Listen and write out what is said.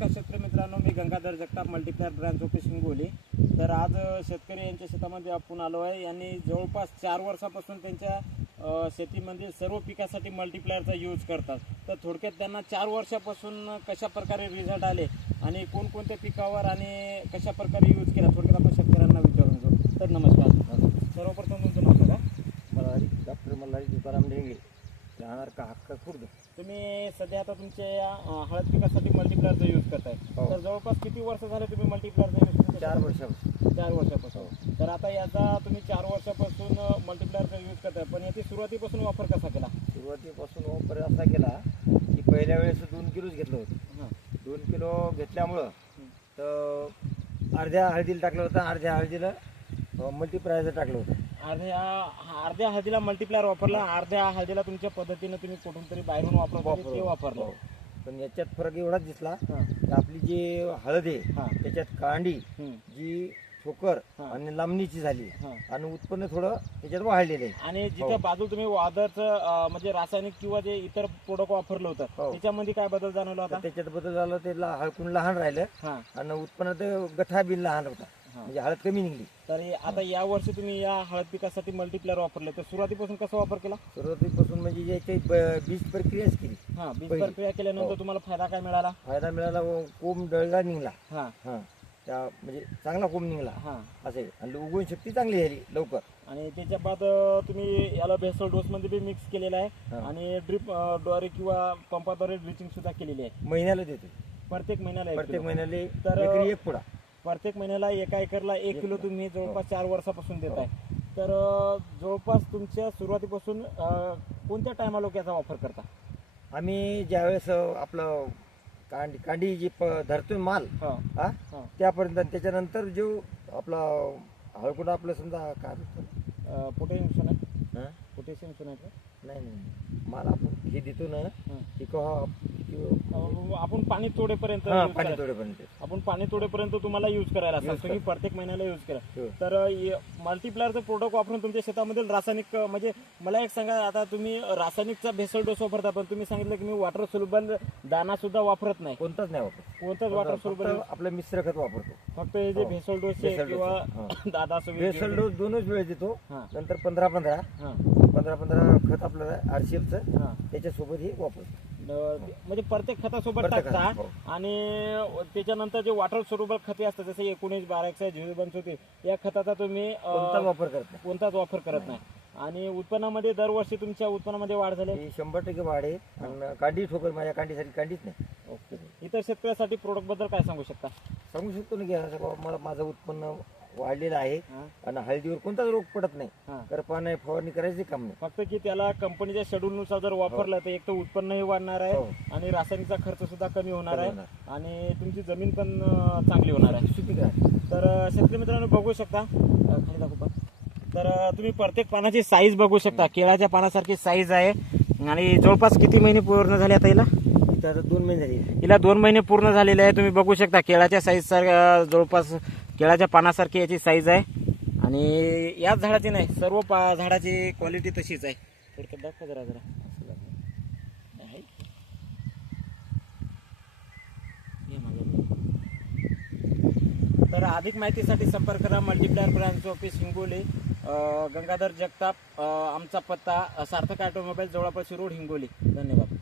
नमस्कार शेतकरी मित्रांनो मी Gangadhar Jagtap multiplier branch office Hingoli तर आज शेतकरी यांच्या शेतामध्ये आपण आलो आहे यांनी जवळपास चार वर्षापासून त्यांच्या शेतीमध्ये सर्व पिकासाठी मल्टीप्लायरचा यूज करतात. तर थोडक्यात त्यांना चार वर्षापासून कशा प्रकारे रिझल्ट आले आणि कोणकोणत्या पिकावर आणि कशा प्रकारे यूज केला थोडक्यात आपण शेतकऱ्यांना विचारून घेऊ. तर नमस्कार. सर्वप्रथम तुमचं नाव सांगा. मल्हारी डॉक्टर मल्हारी तुकाराम ढेंगे. राहणार का? हक्का खुर्द तुम्ही सध्या आता तुमच्या या, अ, हळद पिकासाठी मल्टीप्लायरचा यूज करताय. हो. तर जवळपास किती वर्ष झाले तुम्ही मल्टीप्लायरचा यूज करताय? चार वर्षापासून. चार वर्षापासून. तर आता याचा तुम्ही चार वर्षापासून मल्टीप्लायरचा यूज करताय. पण याची सुरुवातीपासून वापर कसा केला? सुरुवातीपासून वापर असा केला की पहिल्या वेळेस दोन किलोच घेतलं होतं. हां. दोन किलो घेतल्यामुळं तर अर्ध्या हळदीला टाकलं होतं. अर्ध्या हळदीला मल्टीप्रायझर टाकलं होतं. अर्ध्या अर्ध्या हळदीला मल्टीप्लायर वापरला अर्ध्या हळदीला तुमच्या पद्धतीने तुम्ही कुठून तरी बाहेरून वापरत होते ते वापरलं हो. पण याच्यात फरक एवढाच दिसला की आपली जी हळद आहे हां त्याच्यात कांडी. जी ठोकर. आणि लांबणीची झाली. आणि उत्पन्न थोडं त्याच्यात वाढलेलं आहे आणि जिथं हो. बाजू तुम्ही वादळचं अं, म्हणजे रासायनिक किंवा जे इतर प्रोडक्ट वापरलं होतं हो. त्याच्यामध्ये काय बदल जाणवला होता त्याच्यात बदल झाला ते हळकून लहान राहिलं आणि उत्पन्नात गठा बिन लहान होता. म्हणजे हळद कमी निघली. तर हे आता या वर्षी तुम्ही या हळद पिकासाठी मल्टीप्लायर वापरले. तर सुरुवातीपासून कसा वापर केला? सुरुवातीपासून म्हणजे जे काही ब- बीज प्रक्रियाच केली. हा बीज पहिली. प्रक्रिया केल्यानंतर हो. तुम्हाला फायदा काय मिळाला? फायदा मिळाला व कोंब डळला निघला. हा. हा. त्या म्हणजे चांगला कोंब निघला. हा. असे. आणि उगवण शक्ती चांगली झाली लवकर. आणि त्याच्या बाद अं, तुम्ही याला भेसळ डोस मध्ये बी मिक्स केलेला आहे. हा. आणि ड्रिपद्वारे किंवा पंपाद्वारे ड्रिचिंग सुद्धा केलेली आहे. महिन्याला देतो प्रत्येक महिन्याला एक प्रत्येक किलो. महिन्याला तर- एकरी एक पुडा. प्रत्येक महिन्याला एका एकरला एक किलो. तुम्ही जवळपास चार वर्षापासून देत हो. आहे तर अं, जवळपास तुमच्या सुरुवातीपासून अं, कोणत्या टायमाला याचा वापर करता आम्ही ज्यावेळेस अं, आपलं कांडी कांडी जी प- धरतोय माल हा हा हा. त्यापर्यंत आणि त्याच्यानंतर जो आपला हळकुंड आपलं समजा काय म्हणतो पोटॅशियम सोनाय हा? पोटॅशियम सोनाय नाही नाही माल आपण हे देतो ना की आपण पाणी तोडेपर्यंत हा, use पाणी करायचं. तोडेपर्यंत. आपण पाणी तोडेपर्यंत तुम्हाला युज करायला सांगतो की. प्रत्येक महिन्याला युज करा. हो. तर मल्टीप्लायरचं प्रोडक्ट वापरून तुमच्या शेतामधील रासायनिक अं, म्हणजे मला एक सांगा आता तुम्ही रासायनिकचा भेसळ डोस वापरता पण तुम्ही सांगितलं की मी वॉटर सोल्युबल दाना सुद्धा वापरत नाही. कोणताच नाही वापरत. कोणताच वॉटर फक्त सोल्युबल आपलं मिश्र खत वापरतो. फक्त हे जे हो. भेसळ डोस आहे भेसळ किंवा दादा बेसल डोस दोनच वेळेस देतो हा. नंतर पंधरा पंधरा हा. पंधरा पंधरा खत आपलं आरसीएफचं त्याच्यासोबत हे वापरतो म्हणजे प्रत्येक खतासोबत प्रत्येक टाकता खत, हो. आणि त्याच्यानंतर जे वॉटर सोल्युबल खते असतात जसे एकोणीस बारा एकशे झिरो होते या खताचा तुम्ही अं, वापर करत नाही. कोणताच वापर करत नाही. आणि उत्पन्नामध्ये दरवर्षी तुमच्या उत्पन्नामध्ये वाढ झाली? ही शंभर टक्के वाढ आहे. आणि कांडी ठोकर माझ्या कांडीसाठी कांडीच नाही. ओके. इतर शेतकऱ्यासाठी प्रोडक्टबद्दल काय सांगू शकता? सांगू शकतो ना की असं बाबा मला माझं उत्पन्न वाढलेलं आहे. हा, आणि हळदीवर कोणताच रोग पडत नाही. हा. करपा नाही फवारणी करायचे काम नाही. फक्त की त्याला कंपनीच्या शेड्यूल नुसार जर वापरलं तर एक तर उत्पन्नही वाढणार आहे हो. आणि रासायनिकचा खर्च सुद्धा कमी होणार कमी आहे. आणि तुमची जमीन पण अं, चांगली होणार आहे. सुपीक आहे तर अ, शेतकरी मित्रांनो बघू शकता. अ, खाली दाखवू? तर अ, तुम्ही प्रत्येक पानाची साईज बघू शकता. केळाच्या पानासारखी साईज आहे. आणि जवळपास किती महिने पूर्ण झाले आता हिला इथं आता दोन महिने झाले. हिला दोन महिने पूर्ण झालेले आहे. तुम्ही बघू शकता केळाच्या साईज सार जवळपास केळाच्या पानासारखी याची साईज आहे. आणि याच झाडाची नाही सर्व पा झाडाची क्वालिटी तशीच आहे. थोडक्यात दाखवा जरा जरा. आहे. ये माझं तर अधिक माहितीसाठी संपर्क करा. Multiplier branch office Hingoli. Gangadhar Jagtap. आमचा पत्ता सार्थक ऑटोमोबाईल जवळपास रोड हिंगोली. धन्यवाद.